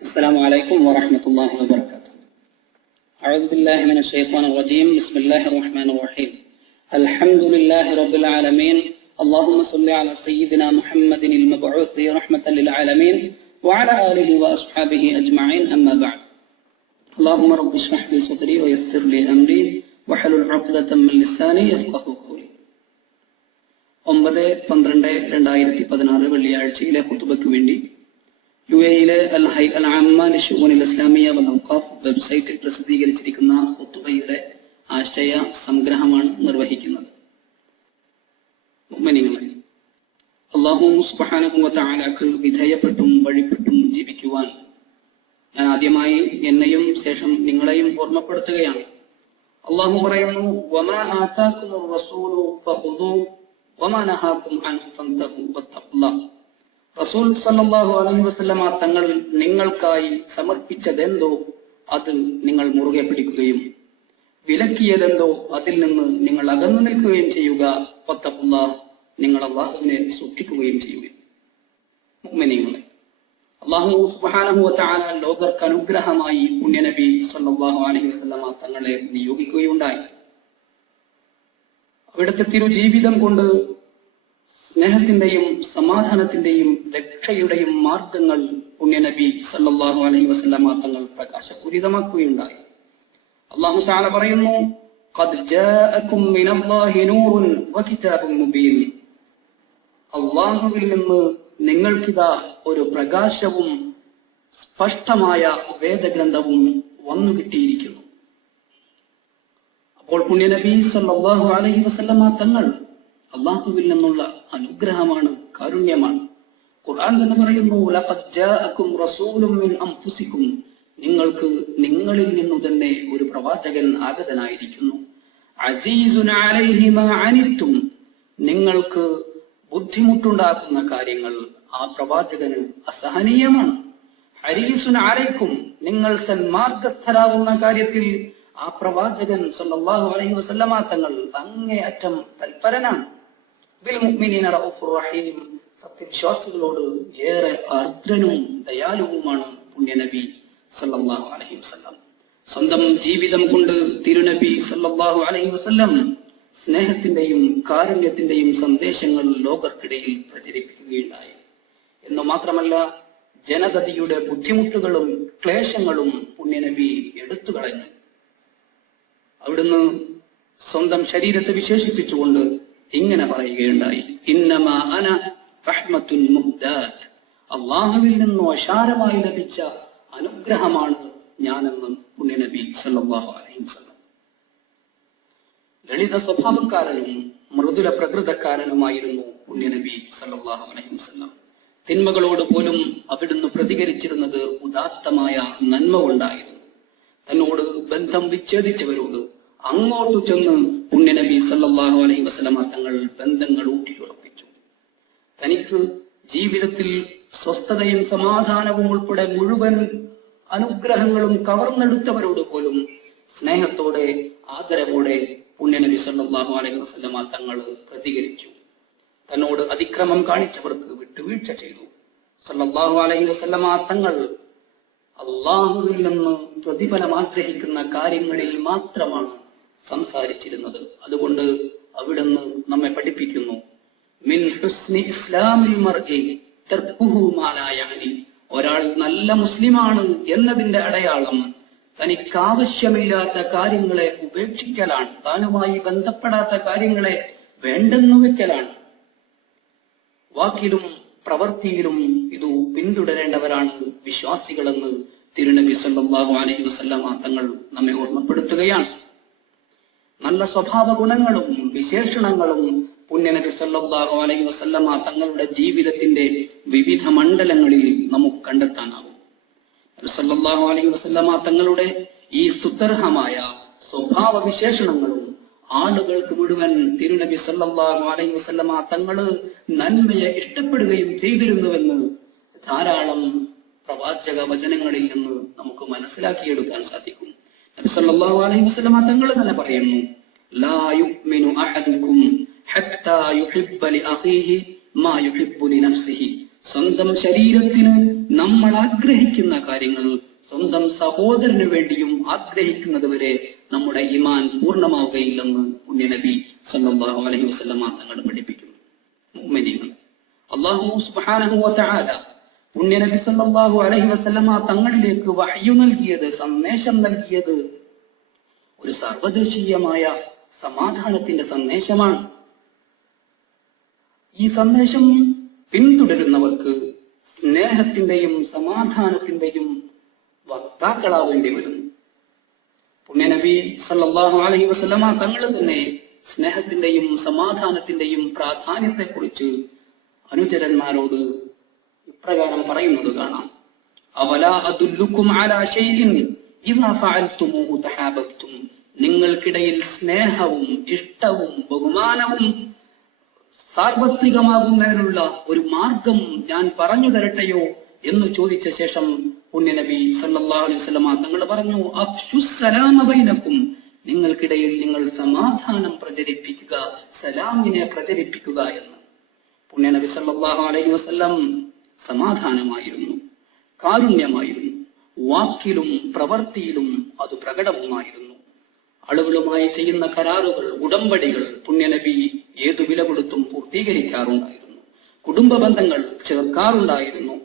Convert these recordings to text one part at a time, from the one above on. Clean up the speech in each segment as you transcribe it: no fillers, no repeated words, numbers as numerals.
السلام عليكم ورحمة الله وبركاته. أعوذ بالله من الشيطان الرجيم. بسم الله الرحمن الرحيم. الحمد لله رب العالمين. اللهم صل على سيدنا محمد المبعوث رحمة للعالمين وعلى آله وأصحابه أجمعين. أما بعد. اللهم رب اشرح لي صدري ويسر لي أمري واحلل عقدة من لساني يفقهوا قولي. 9-12-2016 വെള്ളിയാഴ്ചയിലെ ഖുതുബയ്ക്ക് വേണ്ടി യുഎഇയിലെ അൽ അമ്മാൻ ശുഊനിൽ ഇസ്ലാമിയ വൽ ഔഖാഫ് വെബ്സൈറ്റിൽ പ്രസിദ്ധീകരിച്ചിരിക്കുന്ന ഖുതുബയുടെ ആശയ സംഗ്രഹമാണ് നിർവഹിക്കുന്നത്. മുഅ്മിനീങ്ങളെ, അല്ലാഹു സുബ്ഹാനഹു വ തആലക്ക് വിധേയപ്പെട്ടും വഴിപ്പെട്ടും ജീവിക്കുവാൻ ഞാൻ ആദ്യമായി എന്നെയും ശേഷം നിങ്ങളെയും ഓർമ്മപ്പെടുത്തുകയാണ്. അല്ലാഹു പറയുന്നു, വമാ ആതാകുമുർ റസൂലു ഫഖുദൂ വമാ നഹാകും അൻഹു ഫന്തഹു വത്തഖുല്ലാഹ്. റസൂൽ സല്ലല്ലാഹു അലൈഹി വസല്ലമ തങ്ങൾ നിങ്ങൾക്കായി സമർപ്പിച്ചതെന്തോ അത് നിങ്ങൾ മുറുകെ പിടിക്കുകയും വിലക്കിയതെന്തോ അതിൽ നിന്ന് നിങ്ങൾ അകന്നു നിൽക്കുകയും ചെയ്യുക. വത്തഖുല്ലാഹ്, നിങ്ങൾ അല്ലാഹുവിനെ സൂക്ഷിക്കുകയും ചെയ്യുക. മുഅ്മിനീങ്ങളെ, അല്ലാഹു സുബ്ഹാനഹു വ തആല ലോകർക്ക് അനുഗ്രഹമായി പുണ്യനബി സല്ലല്ലാഹു അലൈഹി വസല്ലമ തങ്ങളെ നിയോഗിക്കുകയുണ്ടായി. അവിടുത്തെ തിരുജീവിതം കൊണ്ട് സ്നേഹത്തിന്റെയും സമാധാനത്തിന്റെയും രക്ഷയുടെയും മാർഗങ്ങൾ പുണ്യനബി സല്ലല്ലാഹു അലൈഹി വസല്ലമ തങ്ങൾ പ്രകാശപൂരിതമാക്കുകയുണ്ടായി. അല്ലാഹു തആല പറയുന്നു, ഖദ് ജാഅകും മിനല്ലാഹി നൂറുൻ വകിതാബുൻ മുബീൻ. അല്ലാഹുവിൽ നിന്ന് നിങ്ങൾക്കിതാ ഒരു പ്രകാശവും സ്പഷ്ടമായ വേദഗ്രന്ഥവും വന്നു കിട്ടിയിരിക്കുന്നു. അപ്പോൾ പുണ്യനബി സല്ലല്ലാഹു അലൈഹി വസല്ലമ തങ്ങൾ അല്ലാഹുവിൽ നിന്നുള്ള അനുഗ്രഹമാണ്, കാരുണ്യമാണ്. ഖുർആൻ തന്നെ പറയുന്നു, ലഖദ് ജാഅകും റസൂലുൻ മിൻ അൻഫുസികും. നിങ്ങൾക്ക് നിങ്ങളിൽ നിന്നു തന്നെ ഒരു പ്രവാചകൻ ആഗതനായിരിക്കുന്നു. അസീസുൻ അലൈഹി മാ അനിത്തും. നിങ്ങൾക്ക് ബുദ്ധിമുട്ടുണ്ടാക്കുന്ന കാര്യങ്ങൾ ആ പ്രവാചകന് അസഹനീയമാണ്. ഹരീസുൻ അലൈക്കും. നിങ്ങൾ സന്മാർഗസ്ഥരാകുന്ന കാര്യത്തിൽ ആ പ്രവാചകൻ സല്ലല്ലാഹു അലൈഹി വസല്ലമ തങ്ങൾ അങ്ങേയറ്റം തൽപരനാണ്. ബിൽ മുഅ്മിനീന റഊഫുർ റഹീം. സത്യവിശ്വാസികളോട് ഏറെ ആർദ്രനും ദയാലുവുമാണ് പുണ്യനബി സല്ലല്ലാഹു അലൈഹി വസല്ലം. സ്വന്തം ജീവിതം കൊണ്ട് തിരുനബി സല്ലല്ലാഹു അലൈഹി വസല്ലം സ്നേഹത്തിന്റെയും കാരുണ്യത്തിന്റെയും സന്ദേശങ്ങൾ ലോകർക്കിടയിൽ പ്രചരിപ്പിക്കുകയുണ്ടായി. എന്നു മാത്രമല്ല, ജനതയുടെ ബുദ്ധിമുട്ടുകളും ക്ലേശങ്ങളും പുണ്യനബി എടുത്തു കളഞ്ഞു. അവിടുന്ന് സ്വന്തം ശരീരത്തെ വിശേഷിപ്പിച്ചുകൊണ്ട് ഇങ്ങനെ പറയുകയുണ്ടായി, ഇന്നമാ അന റഹ്മത്തുൻ മുഹ്ദാത്ത്. അല്ലാഹുവിൽ നിന്ന് അശാരമായി ലഭിച്ച അനുഗ്രഹമാണ് ഞാനെന്ന് പുണ്യനബി സല്ലല്ലാഹു അലൈഹി വസല്ലം. ലളിത സ്വഭാവക്കാരനും മൃദുല പ്രകൃതക്കാരനുമായിരുന്നു പുണ്യനബി സല്ലല്ലാഹു അലൈഹി വസല്ലം. തിന്മകളോട് പോലും അവിടുന്ന് പ്രതികരിച്ചിരുന്നത് ഉദാത്തമായ നന്മ കൊണ്ടായിരുന്നു. തന്നോട് ബന്ധം വിച്ഛേദിച്ചവരോട് അങ്ങോട്ട് ചെന്ന് പുണ്യനബി സല്ലല്ലാഹു അലൈഹി വസല്ലമ തങ്ങൾ ബന്ധങ്ങൾ ഊട്ടിയുറപ്പിച്ചു. തനിക്ക് ജീവിതത്തിൽ സ്വസ്ഥതയും സമാധാനവും ഉൾപ്പെടെ മുഴുവൻ അനുഗ്രഹങ്ങളും കവർന്നെടുത്തവരോട് പോലും സ്നേഹത്തോടെ ആദരവോടെ പുണ്യനബി സല്ലല്ലാഹു അലൈഹി വസല്ലമ തങ്ങൾ പ്രതികരിച്ചു. തന്നോട് അതിക്രമം കാണിച്ചവർക്ക് വിട്ടുവീഴ്ച ചെയ്തു. സല്ലല്ലാഹു അലൈഹി വസല്ലമ തങ്ങൾ അല്ലാഹുവിൽ നിന്ന് പ്രതിഫലം ആഗ്രഹിക്കുന്ന കാര്യങ്ങളിൽ മാത്രമാണ് സംസാരിച്ചിരുന്നത്. അതുകൊണ്ട് അവിടുന്ന് നമ്മെ പഠിപ്പിക്കുന്നു, മിൻ ഹുസ്നി ഇസ്ലാമിൽ മർഇ തർക്കുഹു മാ ലാ യഅനി. ഒരാൾ നല്ല മുസ്ലിമാണ് എന്നതിന്റെ അടയാളം തനിക്കാവശ്യമില്ലാത്ത കാര്യങ്ങളെ ഉപേക്ഷിക്കലാണ്, താനുമായി ബന്ധപ്പെടാത്ത കാര്യങ്ങളെ വേണ്ടെന്നു വെക്കലാണ്. വാക്കിലും പ്രവൃത്തിയിലും ഇത് പിന്തുടരേണ്ടവരാണ് വിശ്വാസികളെന്ന് തിരുനബി സല്ലല്ലാഹു അലൈഹി വസല്ലമ തങ്ങൾ നമ്മെ ഓർമ്മപ്പെടുത്തുകയാണ്. നല്ല സ്വഭാവ ഗുണങ്ങളും വിശേഷണങ്ങളും പുണ്യനബി സല്ലല്ലാഹു അലൈഹി വസല്ലമ തങ്ങളുടെ ജീവിതത്തിന്റെ വിവിധ മണ്ഡലങ്ങളിൽ നമുക്ക് കണ്ടെത്താനാകും. നബി സല്ലല്ലാഹു അലൈഹി വസല്ലമ തങ്ങളുടെ ഈ സ്തുത്യർഹമായ സ്വഭാവ വിശേഷണങ്ങളും ആളുകൾക്ക് മുഴുവൻ തിരുനബി സല്ലല്ലാഹു അലൈഹി വസല്ലമ തങ്ങള് നന്മയെ ഇഷ്ടപ്പെടുകയും ചെയ്തിരുന്നുവെന്ന് ധാരാളം പ്രവാചക വചനങ്ങളിൽ നിന്ന് നമുക്ക് മനസ്സിലാക്കിയെടുക്കാൻ സാധിക്കും. നബി സല്ലല്ലാഹു അലൈഹി വസല്ലമ തങ്ങൾ തന്നെ പറയുന്നു, ലാ യുഅ്മിനു അഹദുകും ഹത്താ യുഹിബ്ബ ലി അഖീഹി മാ യുഹിബ്ബു ലി നഫ്സിഹി. സ്വന്തം ശരീരത്തിന് നമ്മൾ ആഗ്രഹിക്കുന്ന കാര്യങ്ങൾ സ്വന്തം സഹോദരന് വേണ്ടിയും ആഗ്രഹിക്കുന്നത് വരെ നമ്മുടെ ഈമാൻ പൂർണ്ണമാവുകയില്ലെന്ന് പുണ്യനബി സല്ലല്ലാഹു അലൈഹി വസല്ലം തങ്ങൾ പഠിപ്പിക്കുന്നു. മുഅ്മിനീങ്ങൾ, അല്ലാഹു സുബ്ഹാനഹു വ തആല പുണ്യനബി സല്ലല്ലാഹു അലൈഹി വസല്ലം തങ്ങളിലേക്ക് വഹ്യു നൽകിയത്, സന്ദേശം നൽകിയത് ഒരു സർവദേശീയമായ സമാധാനത്തിന്റെ സന്ദേശമാണ്. ഈ സന്ദേശം പിന്തുടരുന്നവർക്ക് സ്നേഹത്തിന്റെയും സമാധാനത്തിന്റെയും വക്താക്കളാവേണ്ടി വരുന്നു. പുണ്യനബി സല്ലല്ലാഹു അലൈഹി വസല്ലമ തങ്ങൾ തന്നെ സ്നേഹത്തിന്റെയും സമാധാനത്തിന്റെയും പ്രാധാന്യത്തെക്കുറിച്ച് അനുചരന്മാരോട് ഇപ്രകാരം പറയുന്നത് കാണാം. അവലാ അദുല്ലുക്കും അലാ ശൈഇൻ ഇദാ ഫഅൽതുമൂഹു തഹാബബ്തും. നിങ്ങൾക്കിടയിൽ സ്നേഹവും ഇഷ്ടവും ബഹുമാനവും സാർവത്രികമാകുന്നതിനുള്ള ഒരു മാർഗം ഞാൻ പറഞ്ഞു തരട്ടെയോ എന്ന് ചോദിച്ച ശേഷം പുണ്യനബി സല്ലല്ലാഹു അലൈഹി വസല്ലം തങ്ങൾ പറഞ്ഞു, അഫ്ശുസ്സലാമ ബൈനക്കും. നിങ്ങൾക്കിടയിൽ നിങ്ങൾ സമാധാനം പ്രചരിപ്പിക്കുക, സലാമിനെ പ്രചരിപ്പിക്കുക എന്ന്. പുണ്യനബി സല്ലല്ലാഹു അലൈഹി വസല്ലം സമാധാനമായിരുന്നു, കാരുണ്യമായിരുന്നു, വാക്കിലും പ്രവൃത്തിയിലും അത് പ്രകടവുമായിരുന്നു. ആളുകളുമായി ചെയ്യുന്ന കരാറുകൾ, ഉടമ്പടികൾ പുണ്യനബി ഏതു വില കൊടുത്തും പൂർത്തീകരിക്കാറുണ്ടായിരുന്നു. കുടുംബ ബന്ധങ്ങൾ ചേർക്കാറുണ്ടായിരുന്നു.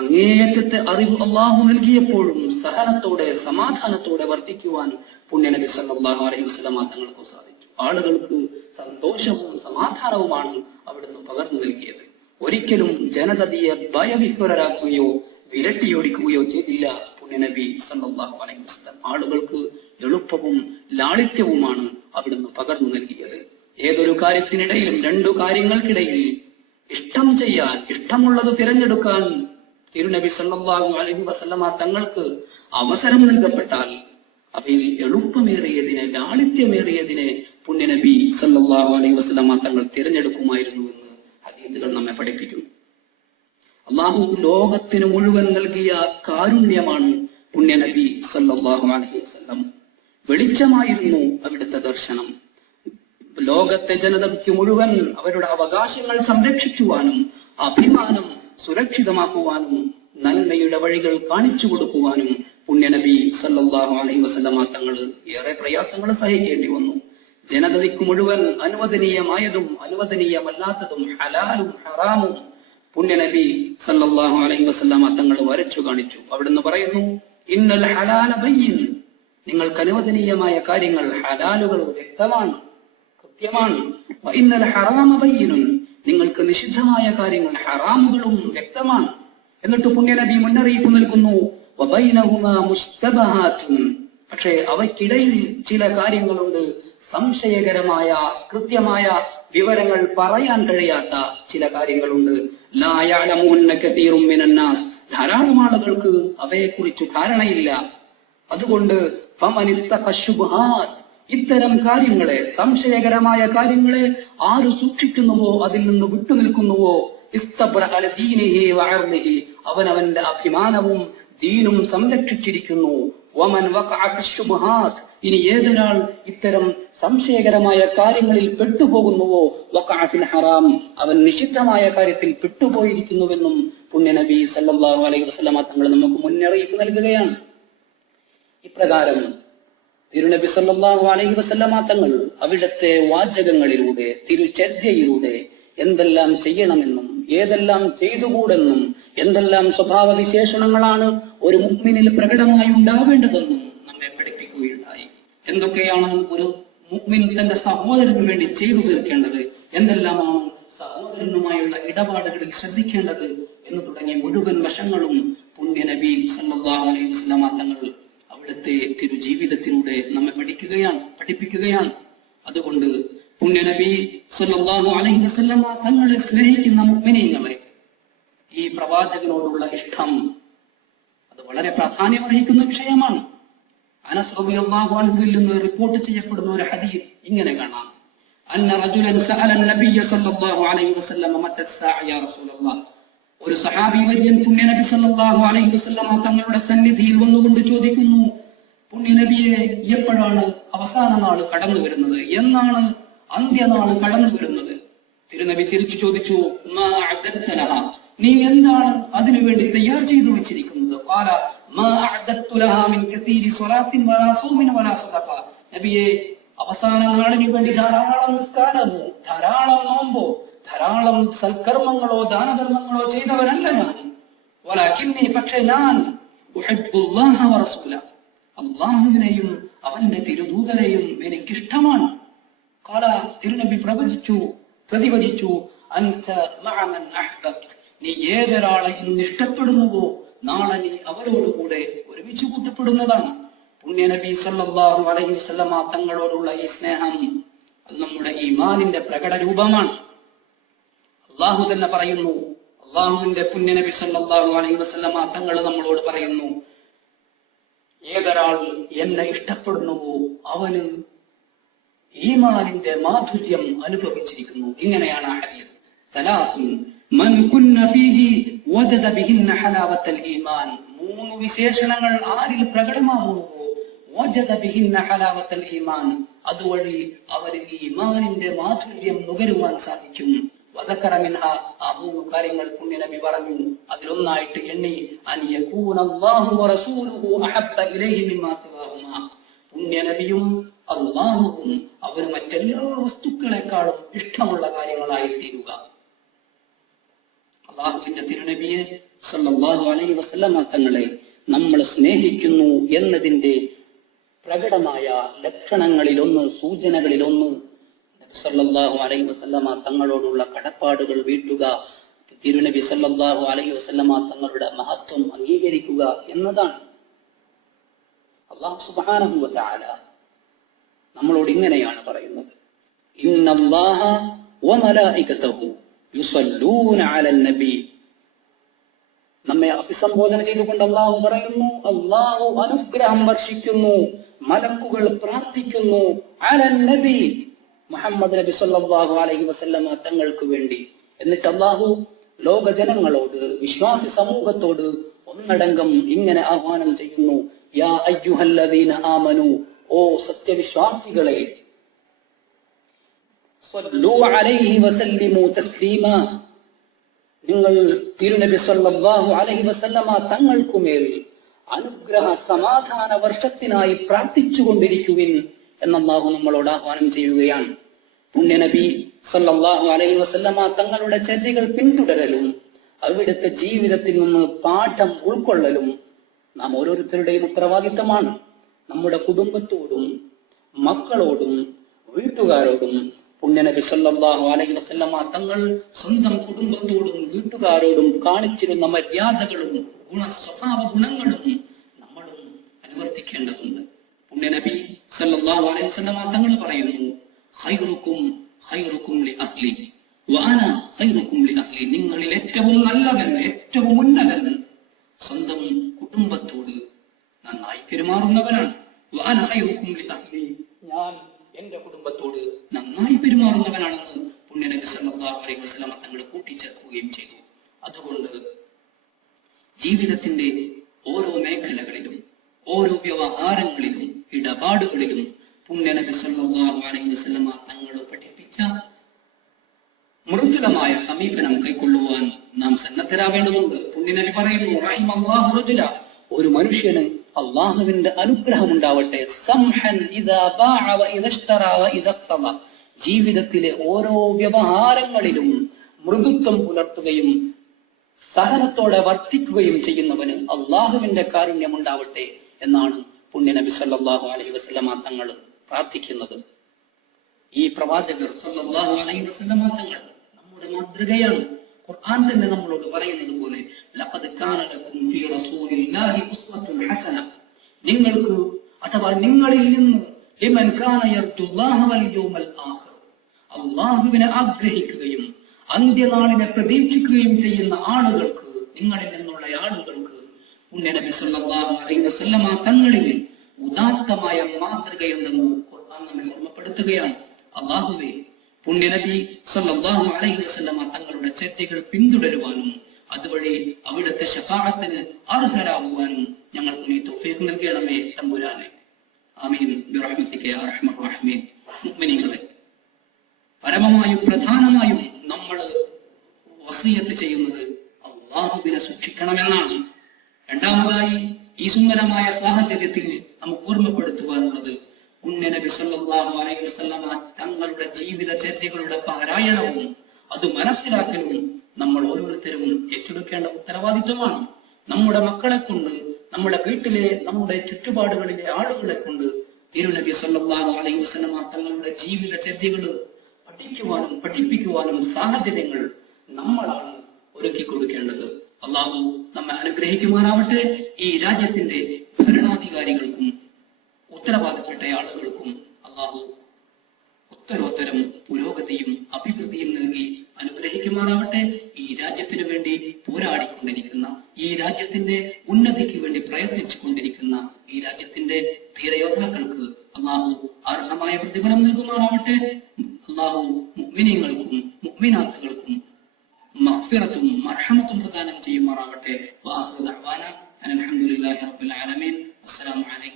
അങ്ങേയറ്റത്തെ അറിവ് അള്ളാഹു നൽകിയപ്പോഴും സഹനത്തോടെ സമാധാനത്തോടെ വർദ്ധിക്കുവാൻ പുണ്യനബി സല്ലല്ലാഹു അലൈഹി വസല്ലം തങ്ങൾക്ക് സാധിച്ചു. ആളുകൾക്ക് സന്തോഷവും സമാധാനവുമാണ് അവിടുന്ന് പകർന്നു നൽകിയത്. ഒരിക്കലും ജനതയെ ഭയവിഹ്വലരാക്കുകയോ വിരട്ടിയോടിക്കുകയോ ചെയ്തില്ല പുണ്യനബി സല്ലല്ലാഹു അലൈഹി വസല്ലം. ആളുകൾക്ക് എളുപ്പവും ലാളിത്യവുമാണ് അവിടുന്ന് പകർന്നു നൽകിയത്. ഏതൊരു കാര്യത്തിനിടയിലും, രണ്ടു കാര്യങ്ങൾക്കിടയിൽ ഇഷ്ടം ചെയ്യാൻ, ഇഷ്ടമുള്ളത് തിരഞ്ഞെടുക്കാൻ തിരുനബി സല്ലല്ലാഹു അലൈഹി വസല്ലമ തങ്ങൾക്ക് അവസരം നൽകപ്പെട്ടാൽ അവയിൽ എളുപ്പമേറിയതിനെ, ലാളിത്യമേറിയതിനെ പുണ്യനബി സല്ലല്ലാഹു അലൈഹി വസല്ലമ തങ്ങൾ തിരഞ്ഞെടുക്കുമായിരുന്നു എന്ന് ഹദീസുകൾ നമ്മെ പഠിപ്പിക്കുന്നു. അള്ളാഹു ലോകത്തിന് മുഴുവൻ നൽകിയ കാരുണ്യമാണ് പുണ്യനബി സല്ലല്ലാഹു അലൈഹി വസല്ലം. വെളിച്ചമായിരുന്നു അവിടുത്തെ ദർശനം. ലോകത്തെ ജനതയ്ക്ക് മുഴുവൻ അവരുടെ അവകാശങ്ങൾ സംരക്ഷിക്കുവാനും അഭിമാനം സുരക്ഷിതമാക്കുവാനും നന്മയുടെ വഴികൾ കാണിച്ചു കൊടുക്കുവാനും പുണ്യനബി സല്ലല്ലാഹു അലൈഹി വസല്ലമ തങ്ങൾ ഏറെ പ്രയാസങ്ങൾ സഹിക്കേണ്ടി വന്നു. ജനതയ്ക്ക് മുഴുവൻ അനുവദനീയമായതും അനുവദനീയമല്ലാത്തതും ഹലാലും ഹറാമും പുണ്യനബി സല്ലല്ലാഹു അലൈഹി വസല്ലമ തങ്ങൾ വരച്ചു കാണിച്ചു. അവിടുന്ന് പറയുന്നു, ഇന്നൽ ഹലാല ബയ്യിൻ. നിങ്ങൾക്ക് അനുവദനീയമായ കാര്യങ്ങൾ, ഹലാലുകൾ വ്യക്തമാണ്, കൃത്യമാണ്. ഇന്നൽ ഹറാമ ബയ്യിനുൻ. നിങ്ങൾക്ക് നിഷിദ്ധമായ കാര്യങ്ങൾ, ഹറാമുകളും വ്യക്തമാണ്. എന്നിട്ട് പുണ്യനബി മുന്നറിയിപ്പ് നൽകുന്നു, വബൈനഹുമാ മുശ്തബഹാത്തുൻ. പക്ഷേ അവയ്ക്കിടയിൽ ചില കാര്യങ്ങളുണ്ട്, സംശയകരമായ കൃത്യമായ വിവരങ്ങൾ പറയാൻ കഴിയാത്ത ചില കാര്യങ്ങളുണ്ട്. ലാ യഅലമുന്ന കതീറും മിനന്നാസ്. ധാരാളം ആളുകൾക്ക് അവയെക്കുറിച്ച് ധാരണയില്ല. അതുകൊണ്ട് ഫമനിത്തഖ ശുബ്ഹാത്ത്. ഇത്തരം കാര്യങ്ങളെ, സംശയകരമായ കാര്യങ്ങളെ ആര് സൂക്ഷിക്കുന്നുവോ, അതിൽ നിന്ന് വിട്ടുനിൽക്കുന്നുവോ, ഇസ്തബ്റഅ ലദീനിഹി വഅർദിഹി. അവനവന്റെ അഭിമാനവും ദീനും സംരക്ഷിച്ചിരിക്കുന്നു. വമൻ വഖഅ ഫിശ്ശുബ്ഹാത്ത്. ഇനി ഏതൊരാൾ ഇത്തരം സംശയകരമായ കാര്യങ്ങളിൽ പെട്ടുപോകുന്നുവോ, വഖഅ ഫിൽ ഹറാം. അവൻ നിഷിദ്ധമായ കാര്യത്തിൽ പെട്ടുപോയിരിക്കുന്നുവെന്നും പുണ്യനബി സല്ലല്ലാഹു അലൈഹി വസല്ലമ തങ്ങൾ നമുക്ക് മുന്നറിയിപ്പ് നൽകുകയാണ്. ഇപ്രകാരം തിരുനബി സല്ലല്ലാഹു അലൈഹി വസല്ലമ തങ്ങൾ അവിടുത്തെ വാചകങ്ങളിലൂടെ, തിരുചര്യയിലൂടെ എന്തെല്ലാം ചെയ്യണമെന്നും ഏതെല്ലാം ചെയ്തുകൂടെന്നും എന്തെല്ലാം സ്വഭാവ വിശേഷണങ്ങളാണ് ഒരു മുഅ്മിനിൽ പ്രകടമായി ഉണ്ടാവേണ്ടതെന്നും നമ്മെ പഠിപ്പിക്കുകയുണ്ടായി. എന്തൊക്കെയാണ് ഒരു മുഅ്മിൻ തന്റെ സഹോദരന് വേണ്ടി ചെയ്തു തീർക്കേണ്ടത്, എന്തെല്ലാമാണ് സഹോദരനുമായുള്ള ഇടപാടുകളിൽ ശ്രദ്ധിക്കേണ്ടത് എന്ന് തുടങ്ങിയ മുഴുവൻ വശങ്ങളും പുണ്യനബി സല്ലല്ലാഹു അലൈഹി വസല്ലമ തങ്ങൾ അവിടുത്തെ തിരുജീവിതത്തിലൂടെ നമ്മെ പഠിപ്പിക്കുകയാണ്. അതുകൊണ്ട് പുണ്യനബി സല്ലല്ലാഹു അലൈഹി വസല്ലമ തങ്ങളെ സ്നേഹിക്കുന്ന മുഅ്മിനീങ്ങളെ, ഈ പ്രവാചകനോടുള്ള ഇഷ്ടം അത് വളരെ പ്രാധാന്യമർഹിക്കുന്ന വിഷയമാണ്. അനസ് റളിയല്ലാഹു അൻഹുവിൽ നിന്ന് റിപ്പോർട്ട് ചെയ്യപ്പെടുന്ന ഒരു ഹദീസ് ഇങ്ങനെ കാണാം. അന്ന റജുലൻ സഅല നബിയ സല്ലല്ലാഹു അലൈഹി വസല്ലം മത്ത الساعة യാ റസൂലല്ലാഹ്. ഒരു സഹാബി വര്യൻ പുണ്യനബി സല്ലല്ലാഹു അലൈഹി വസല്ലം തങ്ങളുടെ സന്നിധിയിൽ വന്നുകൊണ്ട് ചോദിക്കുന്നു, പുണ്യനബിയെ, എപ്പോഴാണ് അവസാന നാൾ കടന്നു വരുന്നത്? എന്നാണ് അന്ത്യനാൾ കടന്നു വരുന്നത്? തിരുനബി തിരിച്ചു ചോദിച്ചു, മാ അഅദത്ത ലഹാ, നീ എന്താണ് അതിനുവേണ്ടി തയ്യാർ ചെയ്തു വെച്ചിരിക്കുന്നത്? ഖാല മാ അഅദത്തു ലഹാ മിൻ കസീരി സ്വലാത്തിൻ വലാ സൗമിൻ വലാ സദഖ. നബിയെ, അവസാന നാളിന് വേണ്ടി ധാരാളം നിസ്കാരമോ, ധാരാളം നോമ്പോ, ധാരാളം സൽക്കർമ്മങ്ങളോ ദാനധർമ്മങ്ങളോ ചെയ്തവനല്ല ഞാൻ. വലാകിന്നി, പക്ഷേ ഞാൻ ഉഹിബ്ബുല്ലാഹ വറസൂല, അല്ലാഹുവിനെയും അവന്റെ തിരുദൂതരെയും എനിക്കിഷ്ടമാണ്. ഖാല, തിരുനബി പ്രതിവചിച്ചു, അൻത മഅ മൻ അഹ്ബബ്ത, നീ ഏതൊരാളെ ഇന്ന് ഇഷ്ടപ്പെടുന്നുവോ നാളെ നീ അവരോടുകൂടെ ഒരുമിച്ച് കൂട്ടപ്പെടുന്നതാണ്. പുണ്യനബി സല്ലല്ലാഹു അലൈഹി വസല്ലമ തങ്ങളോടുള്ള ഈ സ്നേഹം അത് നമ്മുടെ ഈമാനിന്റെ പ്രകട രൂപമാണ്. അള്ളാഹു തന്നെ പറയുന്നു, അള്ളാഹുവിന്റെ പുണ്യനബി സല്ലല്ലാഹു അലൈഹി വസല്ലമ തങ്ങൾ നമ്മളോട് പറയുന്നു, ഏതൊരാൾ എന്നെ ഇഷ്ടപ്പെടുന്നുവോ അവന് ഈമാനിന്റെ മാധുര്യം അനുഭവിച്ചിരിക്കുന്നു. ഇങ്ങനെയാണ് ആ ഹദീസ്. സലാസുൻ മൻ കുന്ന ഫീഹി വജദ ബിഹിന്ന ഹലാവത്തൽ ഈമാൻ. മൂന്ന് വിശേഷണങ്ങൾ ആരിൽ പ്രകടമാകുന്നുവോ വജദ ബിഹിന്ന ഹലാവത്തൽ ഈമാൻ, അതുവഴി അവരിൽ ഈമാനിന്റെ മാധുര്യം നുകരുവാൻ സാധിക്കും. വദക്കറ മിൻഹ, ആ മൂന്ന് കാര്യങ്ങൾ പുണ്യനബി പറഞ്ഞു. അതിലൊന്നായിട്ട് എണ്ണി, അൻ യകൂന അല്ലാഹു വറസൂലുഹു അഹബ്ബ ഇലൈഹി മിമ്മാ സിവാഹുമാ, പുണ്യനബിയും അല്ലാഹുവും അവർ മറ്റെല്ലാ വസ്തുക്കളെക്കാളും ഇഷ്ടമുള്ള കാര്യങ്ങളായി തീരുക. അള്ളാഹുവിന്റെ തിരുനബിയെ സല്ലല്ലാഹു അലൈഹി വസല്ലമ തങ്ങളെ നമ്മൾ സ്നേഹിക്കുന്നു എന്നതിന്റെ പ്രകടമായ ലക്ഷണങ്ങളിലൊന്ന്, സൂചനകളിലൊന്ന് സല്ലല്ലാഹു അലൈഹി വസല്ലമ തങ്ങളോടുള്ള കടപ്പാടുകൾ വീട്ടുക, തിരുനബി സല്ലല്ലാഹു അലൈഹി വസല്ലമ തങ്ങളുടെ മഹത്വം അംഗീകരിക്കുക എന്നതാണ്. അല്ലാഹു സുബ്ഹാനഹു വ തആല നമ്മളോട് ഇങ്ങനെയാണ് പറയുന്നത്, ഇന്നല്ലാഹ വമലായികതഹു യുസല്ലൂന അലൻ നബി. നമ്മെ അഭിസംബോധന ചെയ്തുകൊണ്ട് അള്ളാഹു പറയുന്നു, അള്ളാഹു അനുഗ്രഹം വർഷിക്കുന്നു, മലക്കുകൾ പ്രാർത്ഥിക്കുന്നു അലൻ നബി, മുഹമ്മദ് നബി സല്ലല്ലാഹു അലൈഹി വസല്ലമ തങ്ങൾക്ക് വേണ്ടി. എന്നിട്ട് അള്ളാഹു ലോക ജനങ്ങളോട്, വിശ്വാസി സമൂഹത്തോട് ഒന്നടങ്കം ഇങ്ങനെ ആഹ്വാനം ചെയ്യുന്നു, യാ അയ്യുഹല്ലദീന ആമനു, ഓ സത്യവിശ്വാസികളെ, സ്വല്ലൂ അലൈഹി വസല്ലിമു തസ്ലീമാ, നിങ്ങൾ തിരുനബി സല്ലല്ലാഹു അലൈഹി വസല്ലമ തങ്ങൾക്കുമേൽ അനുഗ്രഹ സമാധാന വർഷത്തിനായി പ്രാർത്ഥിച്ചുകൊണ്ടിരിക്കുവിൻ എന്ന് അല്ലാഹു നമ്മളോട് ആഹ്വാനം ചെയ്യുകയാണ്. പുണ്യനബി സല്ലല്ലാഹു അലൈഹി വസല്ലമ തങ്ങളുടെ ചര്യകൾ പിന്തുടരലും അവിടുത്തെ ജീവിതത്തിൽ നിന്ന് പാഠം ഉൾക്കൊള്ളലും നാം ഓരോരുത്തരുടെയും ഉത്തരവാദിത്തമാണ്. നമ്മുടെ കുടുംബത്തോടും മക്കളോടും വീട്ടുകാരോടും പുണ്യനബി സല്ലല്ലാഹു അലൈഹി വസല്ലമ തങ്ങൾ സ്വന്തം കുടുംബത്തോടും വീട്ടുകാരോടും കാണിച്ചിരുന്ന മര്യാദകളും സ്വഭാവ ഗുണങ്ങളും നമ്മളും അനുവർത്തിക്കേണ്ടതുണ്ട്. പുണ്യനബി സല്ലല്ലാഹു അലൈഹി വസല്ലമ തങ്ങൾ പറയുന്നു, ഖൈറുക്കും ഖൈറുക്കും ലി അഹ്ലി വഅന ഖൈറുക്കും ലി അഹ്ലി, നിങ്ങളിൽ ഏറ്റവും നല്ലവൻ, ഏറ്റവും ഉന്നതൻ സ്വന്തം കുടുംബത്തോട് നന്നായി പെരുമാറുന്നവനാണ്. വഅന ഖൈറുക്കും ലി അഹ്ലി, ഞാൻ എന്റെ കുടുംബത്തോട് നന്നായി പെരുമാറുന്നവനാണെന്ന് പുണ്യനബി സല്ലല്ലാഹു അലൈഹി വസല്ലമ തങ്ങൾ കൂട്ടിച്ചേർക്കുകയും ചെയ്തു. അതുകൊണ്ട് ജീവിതത്തിന്റെ ഓരോ മേഖലകളിലും, ഓരോ വ്യവഹാരങ്ങളിലും, ഇടപാടുകളിലും പുണ്യനബി സല്ലല്ലാഹു അലൈഹി വസല്ലമ തങ്ങൾ പഠിപ്പിച്ച മൃദുലമായ സമീപനം കൈക്കൊള്ളുവാൻ നാം സന്നദ്ധരാവേണ്ടതുണ്ട്. പുണ്യനബി പറയുന്നു, റഹിമല്ലാഹു റജുല, ഒരു മനുഷ്യന് അള്ളാഹുവിന്റെ അനുഗ്രഹം ഉണ്ടാവട്ടെ, സംഹൻ ഇദാ ബാഅ വ ഇദാ ഇശ്തറാ വ ഇദാ ഖതബ, ജീവിതത്തിലെ ഓരോ വ്യവഹാരങ്ങളിലും മൃദുത്വം പുലർത്തുകയും സഹനത്തോടെ വർത്തിക്കുകയും ചെയ്യുന്നവന് അള്ളാഹുവിന്റെ കാരുണ്യം ഉണ്ടാവട്ടെ എന്നാണ് പുണ്യനബി സല്ലല്ലാഹു അലൈഹി വസല്ലമ തങ്ങൾ പ്രാർത്ഥിക്കുന്നത്. ഈ പ്രവാചകർ സല്ലല്ലാഹു അലൈഹി വസല്ലമ തങ്ങൾ നമ്മുടെ മാതൃകയാണ്. ഖുർആൻ തന്നെ നമ്മളോട് പറയുന്നത് പോലെ, ലഖദ് കാന ലക്കും ഫീ റസൂലില്ലാഹി ഉസ്വത്തുൻ ഹസന, നിങ്ങൾക്ക് അഥവാ നിങ്ങളിൽ നിന്ന് ലിമൻ കാന യർജുല്ലാഹ വൽ യൗമൽ ആഖിർ, അല്ലാഹുവിനെ ആഗ്രഹിക്കുകയും അന്ത്യനാളിനെ പ്രതീക്ഷിക്കുകയും ചെയ്യുന്ന ആളുകൾക്ക്, നിങ്ങളിൽ നിന്നുള്ള ആളുകൾക്ക് പുണ്യനബി സല്ലല്ലാഹു അലൈഹി വസല്ലമ തങ്ങളിൽ ഉദാത്തമായ മാതൃകയുണ്ടെന്ന് ഖുർആൻ നമ്മെ ഓർമ്മപ്പെടുത്തുകയാണ്. അല്ലാഹുവേ, പുണ്യനബി സല്ലല്ലാഹു അലൈഹി വസല്ലമ തങ്ങളുടെ ചര്യകൾ പിന്തുടരുവാനും അതുവഴി അവിടുത്തെ ശഫാഅത്തിന് അർഹരാകുവാനും ഞങ്ങൾക്ക് നീ തൗഫീഖ് നൽകണമേ തമ്പുരാനെ. ആമീൻ ബിറഹ്മതിക യാ അർഹമർ റഹീമീൻ. മുഅ്മിനീങ്ങളെ, പരമമായും പ്രധാനമായും നമ്മൾ വസിയത്ത് ചെയ്യുന്നത് അള്ളാഹുവിനെ സൂക്ഷിക്കണമെന്നാണ്. രണ്ടാമതായി ഈ സുന്ദരമായ സാഹചര്യത്തിൽ നമുക്ക് ഓർമ്മപ്പെടുത്തുവാനുള്ളത് നബി സല്ലല്ലാഹു അലൈഹി വസല്ലം തങ്ങളുടെ ജീവിതചര്യകളുടെ പാരായണവും അത് മനസ്സിലാക്കലും നമ്മൾ ഓരോരുത്തരും ഏറ്റെടുക്കേണ്ട ഉത്തരവാദിത്വമാണ്. നമ്മുടെ മക്കളെ കൊണ്ട്, നമ്മുടെ വീട്ടിലെ, നമ്മുടെ ചുറ്റുപാടുകളിലെ ആളുകളെ കൊണ്ട് തിരുനബി സല്ലല്ലാഹു അലൈഹി വസല്ലം തങ്ങളുടെ ജീവിതചര്യകൾ പഠിക്കുവാനും പഠിപ്പിക്കുവാനും സാഹചര്യങ്ങൾ നമ്മളാണ് ഒരുക്കി കൊടുക്കേണ്ടത്. അള്ളാഹു നമ്മെ അനുഗ്രഹിക്കുവാനാവട്ടെ. ഈ രാജ്യത്തിന്റെ ഭരണാധികാരികൾക്കും ഉത്തരവാദപ്പെട്ട ആളുകൾക്കും അള്ളാഹു ഉത്തരോത്തരം പുരോഗതിയും അഭിവൃദ്ധിയും നൽകി അനുഗ്രഹിക്കുമാറാവട്ടെ. ഈ രാജ്യത്തിനു വേണ്ടി പോരാടിക്കൊണ്ടിരിക്കുന്ന, ഈ രാജ്യത്തിന്റെ ഉന്നതിക്ക് വേണ്ടി പ്രയത്നിച്ചു കൊണ്ടിരിക്കുന്ന ഈ രാജ്യത്തിന്റെ ധീരയോദ്ധാക്കൾക്ക് അള്ളാഹു അർഹമായ പ്രതിഫലം നൽകുമാറാവട്ടെ. അള്ളാഹു മുഅ്മിനീങ്ങൾക്കും മുഅ്മിനാത്തുകൾക്കും മഗ്ഫിറത്തും മർഹമത്തും പ്രദാനം ചെയ്യുമാറാവട്ടെ. വആഖിറു ദഅ്വാനാ അൽഹംദുലില്ലാഹി റബ്ബിൽ ആലമീൻ. അസ്സലാമു അലൈക്കും.